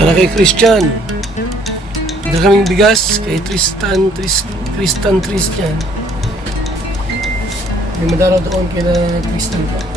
Para kay Christian. Dala kaming bigas kay Tristan. May madaraw doon kay na Tristan pa.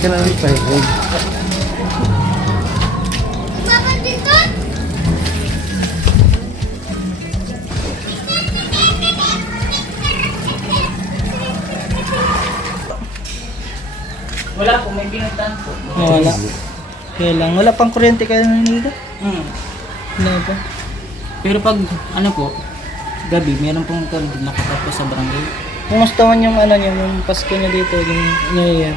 Kailangan pa rin. Wala po, may pinuntahan po. Wala. Kaya lang, wala pang kuryente kayo nandito? Wala pa. Pero pag, ano po, gabi, meron pong nakatapos sa barangay. Kumusta man yung ano niyo, yung Pasko niya dito, yung New Year?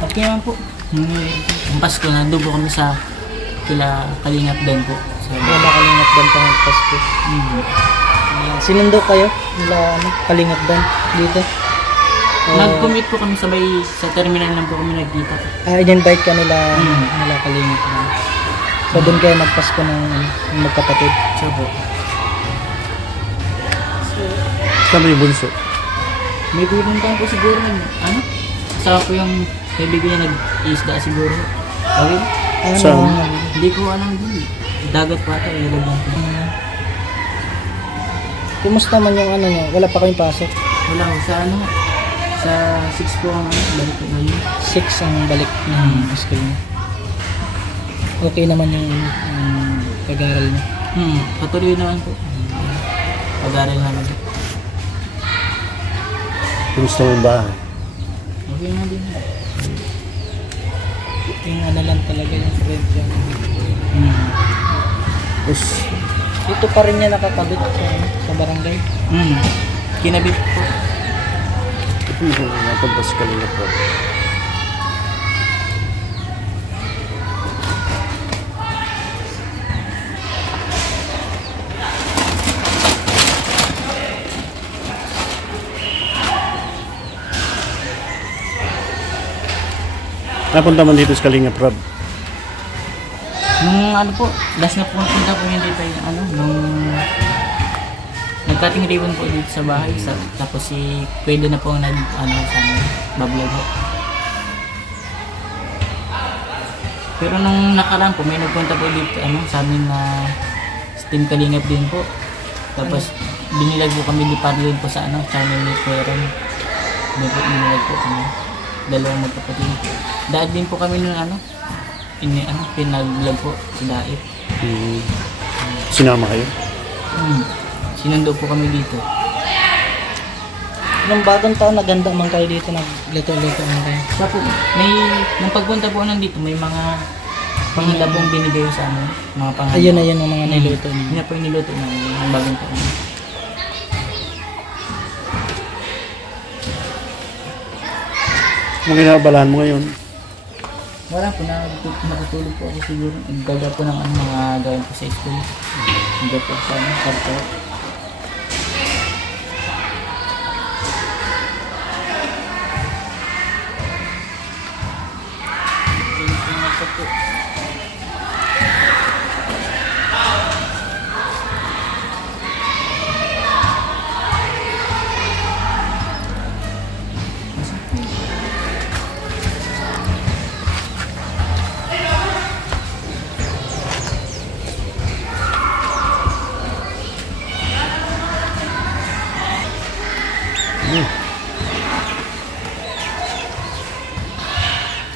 Okay naman po. Ang Pasko, nandun po kami sa kila Kalingap din po. Wala Kalingap Dan pa ng Pasko. Sinundo kayo? Nila Kalingap Dan dito? Nag-commit po kami sabay sa terminal lang po kami nagkita. In-invite ka nila Kalingap Dan. So doon kayo nagpasko ng magkapatid? So po. Kami yung bunso. May pupuntahan po siguro ng kasama po yung kaibigan niya nag-iisda siguro. Okay? Saan? Hindi ko alam din. Dagat pa ata, ilog lang po. Kumusta man yung ano niyo? Wala pa kayong pasok? Wala ko sa sa 6 po ang balik po ngayon. 6 ang balik ng school niyo. Okay naman yung pag-aaral niyo? Patuloy naman po. Pag-aaral naman po. Kumusta mo yung bahay? Okay na din. Yung ano lang talaga yung rent yung... Tapos, Dito pa rin niya nakakabit sa barangay? Kinabit po. napunta sa Kalingap po. Napunta man dito sa Kalingap, Rob. Nung ano po, last na punta po yun dito yung nung nag-cutting ribbon po dito sa bahay. Tapos si Pwede na po bablog po. Pero nung nakaraan po, may nagpunta po dito sa amin na Team Kalingap din po. Tapos binilag po kami ni Parlin po sa channel ni Kueron. Binilag po kami. Dalawang magkapatid. Dahil din po kami nung pinag-vlog po si Daip. Sinama kayo? Sinundo po kami dito. Nung bagong taon, naganda man kayo dito, nagluto-luto man kayo. Sa po, nung pagpunta po nandito, may mga panghanda pong binigay sa mga panghanda. Ayun ang mga niluto niyo. Yun po yung niluto ng bagong taon. Anong ginabalahan mo ngayon? Wala po, nakatulog po ako siguro. Naggaga po ng mga gawin po sa school. Naggaga po sa karto.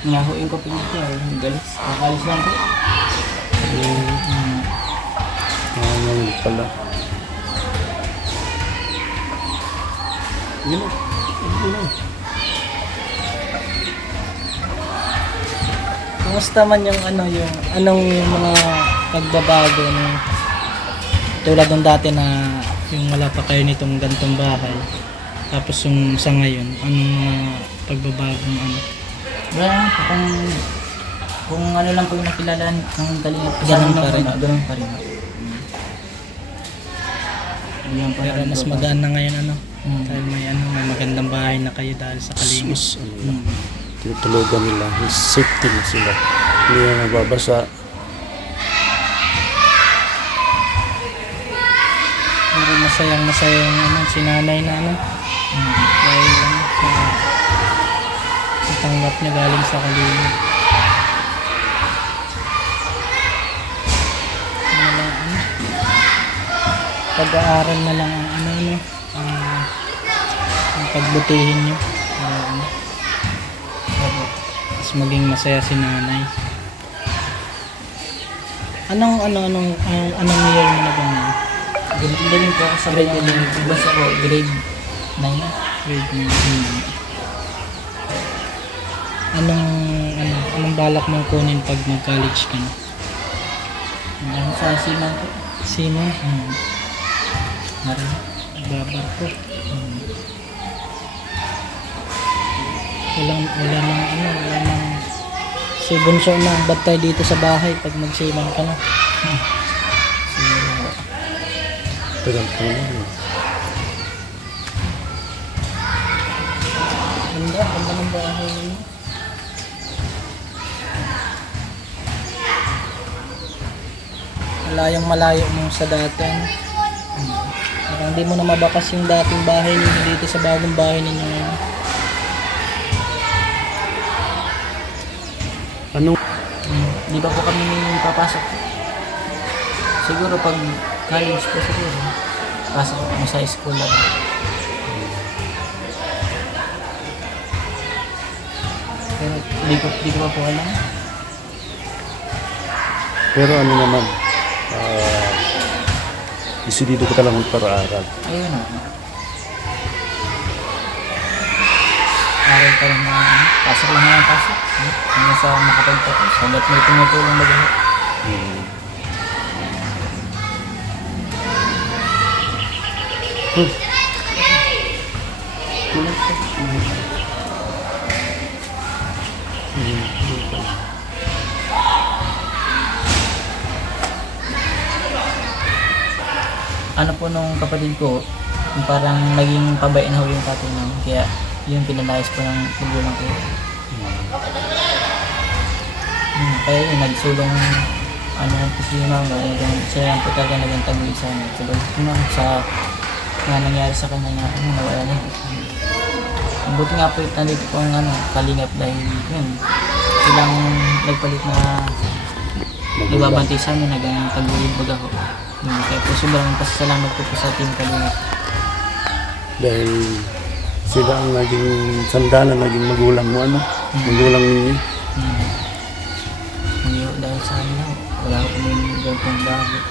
Ngahuin ko po dito, galis. Kakalis lang po. Ngayon pala. Yun o. Kumusta man yung anong mga pagbabago tulad ng dati na Yung wala pa kayo nitong gantong bahay. Tapos yung sa ngayon, anong mga pagbabagong ano? Wala lang po, kung ano lang po yung nakilala ng Kalingap. Ganun pa rin. Ganun pa rin. Ganyan pa Pero rin mas po. magaan na ngayon ano? Mm. Dahil may magandang bahay na kayo dahil sa Kalingap. Mas ano lang, tinutulugan nila. May safety na sila. Hindi na nababasa. Pero masayang ano, si nanay na ano. Dahil ano, sa tanggap niya galing sa Kalingap. Wala ano. Pag-aaral na lang ang ano no, ang pagbutihin niyo. Ano. Mas maging masaya si nanay. Anong year mo na ba ngayon? Galing po ako sa grade 11. Basta po, grade 9. Grade 9. Anong balak mong kunin pag mag-college ka na? Ano sa Siman po? Simon? Marin. Babar ko. Wala nang si Bunso na bantay dito sa bahay pag magsimang ka na. Tagal pa naman. Ganda ng bahay ninyo. Malayo mo sa dati. Parang hindi mo na mabakas yung dating bahay ninyo dito sa bagong bahay ninyo ngayon. Anong Di ba po kami papasok? Siguro pag college po siguro. Pasok mo sa school lang. Pero di ko pa po alam. Pero ano naman, decidido ko talagang para-aral. Ayun na. Aral pa rin na pasok lang nga ang pasok. Hanggang sa makapagtapos. Hanggat may tumutulong mag-ahit. Ano po nung kapatid ko, yung parang naging pabait na ho yung tatay namin. Kaya yung pinalayas po ng magulang ko. Kaya yun, nagsulong ano po si mama, siya lang po talaga naging taguy sa amin. Sabag sa nga nangyari sa kanya nga, nawala na yun. Buti nga po nandito po ang Kalingap dahil yun, silang nagpalit na nagbabantay sa amin, naging taguy baga ko. Kaya po sobrang pasasalamat po sa Team Kalingap. Dahil sila ang naging sandalan, naging magulang mo, magulang ninyo. Hindi dahil sa amin na, wala ko kami gagawin bakit.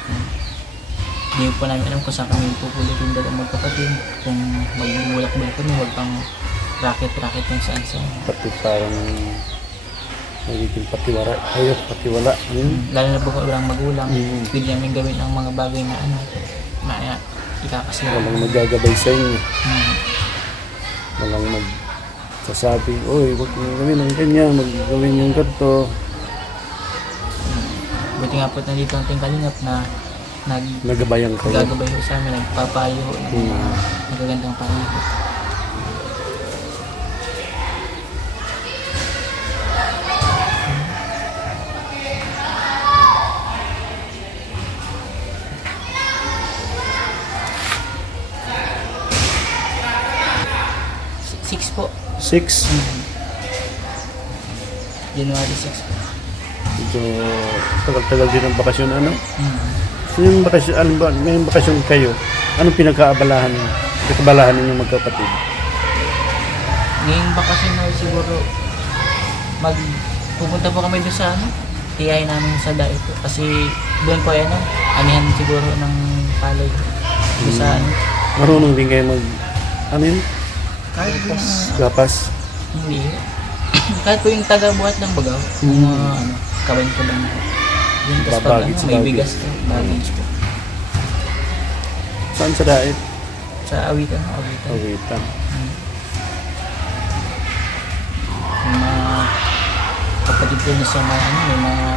Hindi po namin alam kung saan kami pupulitin dalawang magkapatid. Kung magmulak-mulak kami, huwag pang racket-racket yung saan-saan. Pati parang nagiging patiwala. Lalo na po walang magulang, pwede namin gawin ang mga bagay na na ikakasira. Walang magagabay sa inyo. Walang magsasabi, oy, huwag mo gawin ang ganyan, magagawin yung ganito. Buti nga po nandito ang Team Kalingap na Nagabayan kayo. gagabay ho sa amin, nagpapayo ho ng mga magagandang payo. Po. 6. January 6 po. Ito, tagal-tagal din ang bakasyon, So yung bakasyon, alam ba, ngayong bakasyon kayo, anong pinagkaabalahan ninyong magkapatid? Ngayong bakasyon na siguro, pupunta po kami doon sa tiyahin namin sa Daet po. Kasi doon po anihan siguro ng palay. Doon sa Marunong din kayo yun? kahit po Gapas. hindi. Kahit po yung taga-buhat ng bagaw, yung kabayin ko lang. Yung tas pag Babagits, may bagay. bigas po, baggage po. Saan sa Daet? Sa Awitan, Awitan. Awitan. Yung mga kapatid ko niya sa mga ano, may mga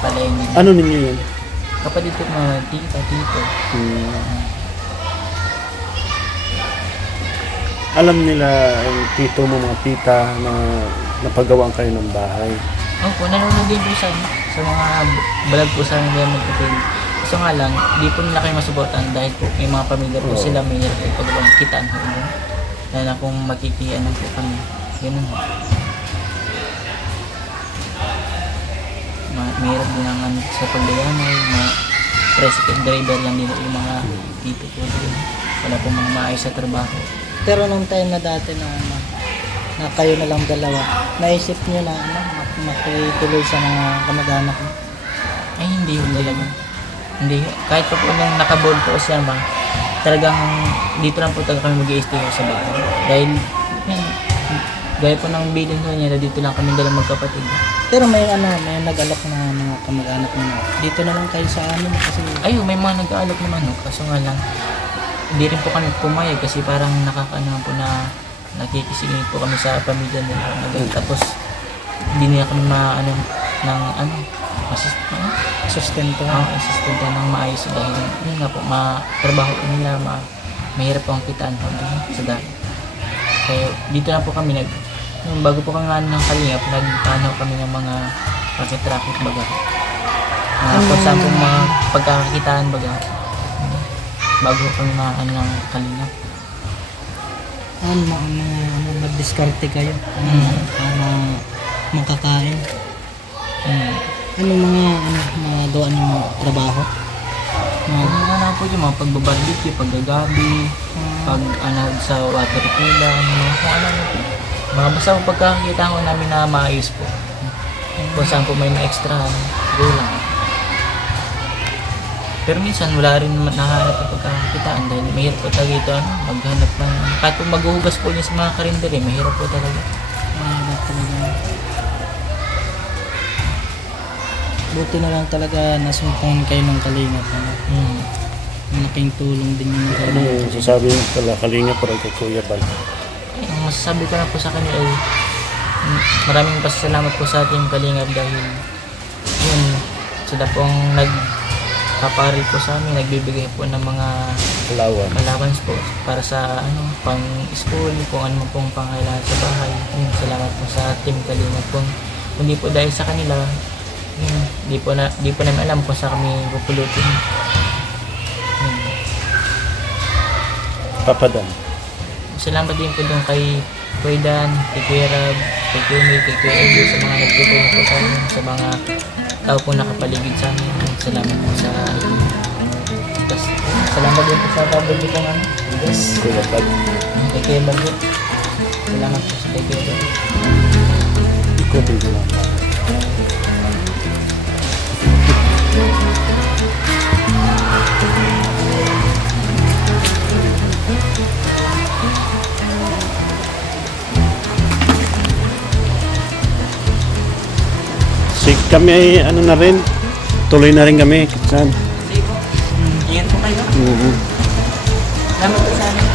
palayan niya. Ano ninyo yun? Kapatid ko mga tita, tito. Alam nila yung tito mo, mga tita na napagawaan kayo ng bahay. Opo, nanonood din po sa mga vlog po sa mga magkapil. So nga lang, di po nila kayo masuportan dahil po may mga pamilya po Oo. sila, may hirap po pagkabang kitaan po. Dahil na kung makikianan po kami. Ganun po. Mahirap din ang ano, sa pagdayanay, mga tricycle driver lang din yung mga tito po din. Wala po mga maayos sa trabaho. Pero nung time na dati na ano, na kayo na lang dalawa, naisip niyo na ano, makituloy sa mga kamag-anak mo? Ay, hindi yun talaga. Hindi. Kahit pa po nung nakaboard po siya ba, talagang dito lang po talaga kami mag-i-stay sa bahay. Dahil, yan, gaya po ng bilin ko niya, dito lang kami dalang magkapatid. Pero may ano, may nag-alok na mga kamag-anak mo na dito na lang kayo sa amin kasi Ayun, may mga nag-aalok naman, no? Kaso nga lang, hindi rin po kami pumayag kasi parang nakakaano po na nakikisingin po kami sa pamilya nila. Tapos, hindi nila kami maano ng ano, sustento. assistant ng maayos dahil yun nga po, trabaho nila, mahirap po ang kitaan po sa dahil. Kaya dito na po kami bago po kami ng Kalingap, nagtanaw kami ng mga traffic baga. Kung saan po mga pagkakakitaan baga. Bago kami ng Kalingap. Mag-diskarte kayo. Para makakain. Ano mga gawa ng trabaho? Ano po yung mga pagbabarbecue, paggagabi, pag sa water cooler, kung ano po. Mga basta po pagkakita ko namin na maayos po. Kung saan po may extra, go lang. Pero minsan wala rin nahanap na pagkakakitaan dahil mahirap po talaga ito maghanap ng, kahit po maghuhugas po niya sa mga karindere, mahirap po talaga. Buti na lang talaga nasumpong kayo ng Kalingap. Malaking tulong din yung Ano sasabi mo pala Kalingap para kay Kuya Bal? Ang masasabi ko lang po sa kanya ay maraming pasasalamat po sa ating Kalingap dahil yun, sila pong nagpaparil po sa amin, nagbibigay po ng mga allowance po para sa pang school, kung ano pong pangailangan sa bahay. Yun, salamat po sa team Kalingap. Kung hindi po dahil sa kanila, di po namin alam kung saan kami pupulutin. Papadan. Salamat din po doon kay Kuya Dan, kay Kuya Rab, kay Kuya May, kay Kuya Edo, sa mga nagtutulong po sa amin, sa mga tao po nakapaligid sa amin. Salamat po sa tapos, salamat din po sa kabag itong Kuya Bal. kay Kuya Bago. Salamat po sa kay Kuya Bago. Ikaw din lang. Kami ay ano na rin, tuloy na rin kami. Saan? Sige po. Ingat po kayo. Salamat po sa amin.